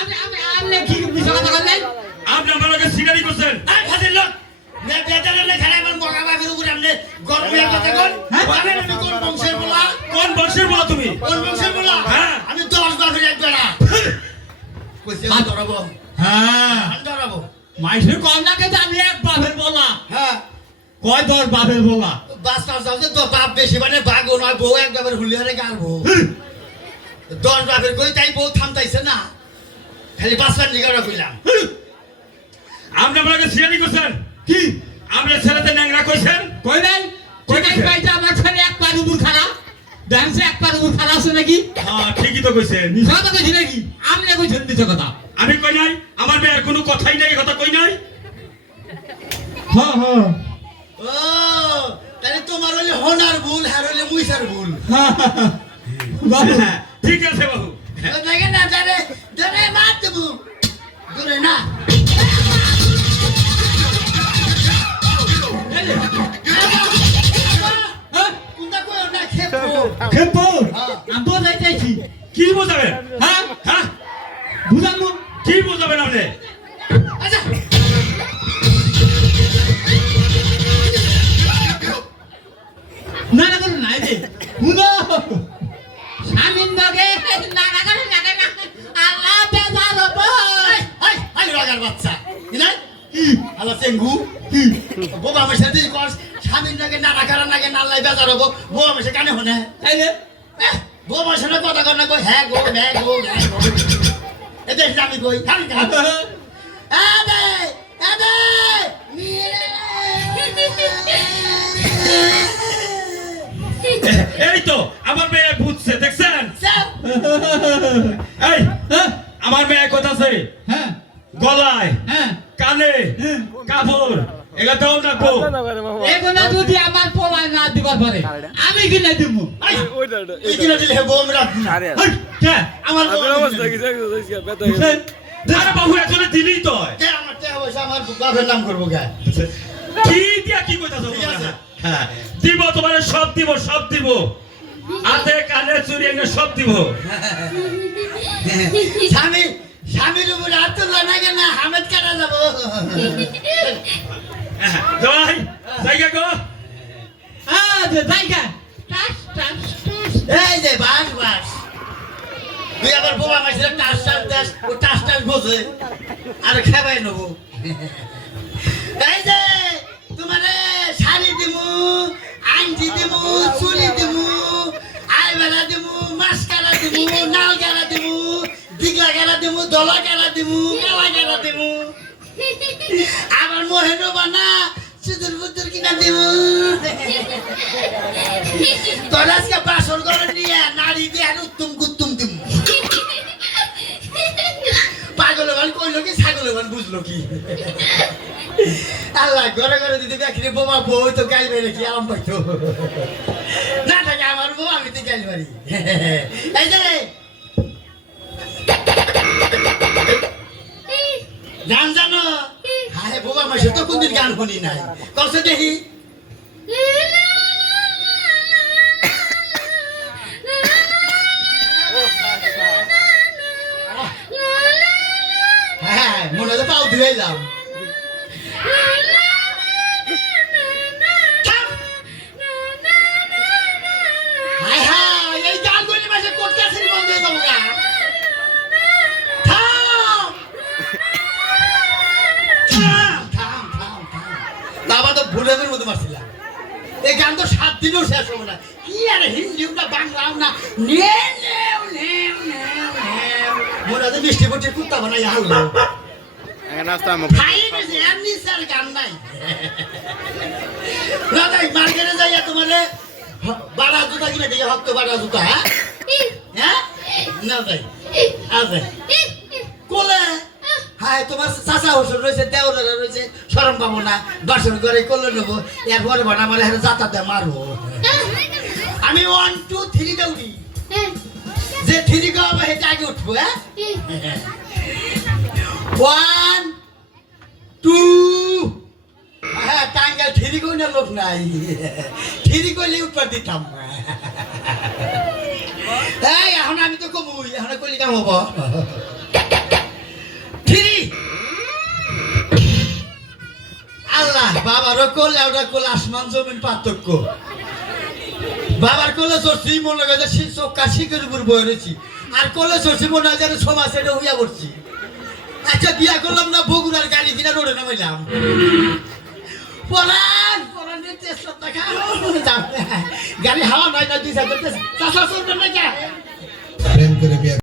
আপনি কি মিছা কথা বললেন? আপনি আমার লগে সিগারি করছেন। আর ফাজিল লোক বেদালে খালি আমার মগা বাবির উপরে আপনি গরম হয়ে গেছে কোন জানেন আমি কোন বংশের বলা কোন বর্ষের বলা তুমি? কোন বংশের বলা হ্যাঁ। আমি 10 বাবির এক বেড়া কইছে আমি ধরাবো হ্যাঁ আমি ধরাবো মাইসের কম না কিন্তু আমি এক বাপের বলা হ্যাঁ কয় 10 বাপের বলা বাস বাস যাও তো বাপ বেশি মানে বাগো নয় বউ এক বাপের হুলিয়ারে গারবো 10 বাপের কই তাই বউ থামতাইছে না খালি বাসবার নিগাড়া কইলাম আপনি আমার লগে সিগারি করছেন। কি আপনি ছেলেতে ন্যাংরা কইছেন। কই নাই কই নাই পাইতা আমার ছেলে এক পার উপর খাড়া ডান্সে এক পার উপর খাড়া আছে নাকি? হ্যাঁ ঠিকই তো কইছেন। মিছা কথা কইছি নাকি? আপনি কইছেন মিছা কথা। আমি কই নাই আমার মেয়ের কোনো কথাই নাই, কথা কই নাই। হ্যাঁ হ্যাঁ ও তাহলে তোমার হলে হনার ভুল আর হলে মুইসার ভুল বাবু হ্যাঁ, ঠিক আছে বাবু। দেখে না জানে জানে মার দেবো দূরে না হ্যাঁ কোনটা কই না খেপো খেপো আমি তো যাইতেছি কি বুঝাবেন? হ্যাঁ হ্যাঁ বুঝামু কি বুঝাবেন আপনি? আচ্ছা না না করে নাই রে শুনো স্বামীর লগে না না করে না না আল্লাহ বেজার হবো হাই হাই রাগার বাচ্চা কি না কি আলা চেঙ্গু কি বাবা আমার সাথে কস স্বামীর নাকি নানা কারণ নাকি নাল্লাই বেজার হবো বউ আমার সাথে কানে হনে তাইলে বউ আমার সাথে কথা কর না কই হ্যাঁ গো হ্যাঁ গো হ্যাঁ গো এতে আমি কই খালি খালি আবে আবে এই তো আমার মেয়ে বুঝছে, দেখছেন? সব এই আমার মেয়ে কোথাছে? হ্যাঁ গলায়, হ্যাঁ কানে, কাপড় এগুলো দাও রাখবো। এগুলো যদি আমার পোলায় না দিবার পারে আমি কিনে দিব আই এই কিনা দিলে বউ আমি রাখবি না কে আমার বউ আরে বাবু এখানে দিলেই তো হয়। কে আমার টাকা পয়সা আমার বাপের নাম করবো কে কি দিয়া কি কইতাছ? হ্যাঁ দিব, তোমার সব দিব, সব দিব, হাতে কানে চুরি এনে সব দিব। স্বামী স্বামীর উপরে হাত তুললা না কেন হামেদ কাটা যাবো যাই জায়গা গো। যে জায়গা টাস টাস টাস এই যে বাস বাস তুই আবার বোবা মাসিরা টাস টাস টাস ও টাস টাস বোঝে আর খেবাই নেবো এই যে তোমারে শাড়ি দিমু আংটি দিমু চুলি দিমু আইবেলা দিমু মাস্কারা দিমু নাল গালা দিমু দিগলা গালা দিমু দলা গালা দিমু কালা গালা দিমু আবার মোহেনো বানা সুদূর বুদুর কিনা দিমু তোর আজকে বাসর ঘরে নিয়ে নারী দিয়ে আর উত্তম গুত্তম দিমু পাগলে বান কইলো কি ছাগলে বান বুঝলো কি আল্লাহ ঘরে ঘরে দিদি দেখি বোমা বউ তো গাইবে নাকি আরাম পাইতো না থাকে আমার বউ আমি তো গাইল পারি এই যে গান জানো হ্যাঁ বোমা মাসে তো কোনদিন গান শুনি নাই কসে দেখি হ্যাঁ মনে হয় পাও ধুয়ে যাও হায় হায় এই গানগুলি মাসে কোট কাছের বন্ধ হয়ে যাবো গা বাবা তো ভুলের মতো মারছিলাম এই গান তো 7 দিনও শেষ হবো না কি আর হিন্দি না বাংলাও না নে নেও নেও নেও নেও মোরা তো মিষ্টি পড়ছে কুত্তা বানাই হাললো খাই বেশি এমনি স্যার গান নাই না তাই মার্কেটে যাইয়া তোমারে বাড়া জুতা কিনে দিয়ে হক্ত বাড়া জুতা হ্যাঁ হ্যাঁ না তাই আছে কোলে হাই তোমার চাচা হোসেন রয়েছে দেওরা রয়েছে শরম পাবো না বাসন করে কোলে নেবো এরপরে ভাড়া মারে হারে যাতাতে মারবো আমি 1 2 3 দৌড়ি যে 3 গাবে হেঁটে আগে উঠবো হ্যাঁ 1 2 হ্যাঁ টাঙ্গাল 3 কই না লোক নাই 3 কইলে উঠবার দিতাম এই এখন আমি তো কমুই এখন কইলি কাম হবো বাবারও কোল ওটা কোল আসমান জমিন পার্থক্য বাবার কোলে চড়ছি মনে হয় যে চোখা শিখের উপর বয়ে রয়েছি আর কোলে চড়ছি মনে হয় যে সমাজ সেটা হইয়া পড়ছি আচ্ছা বিয়া করলাম না বগুড়ার গাড়ি কিনা রোডে নামাইলাম পরান পরানের চেষ্টা দেখা গাড়ি হাওয়া নাই না 2 চাচা চলবেন না প্রেম করে বিয়া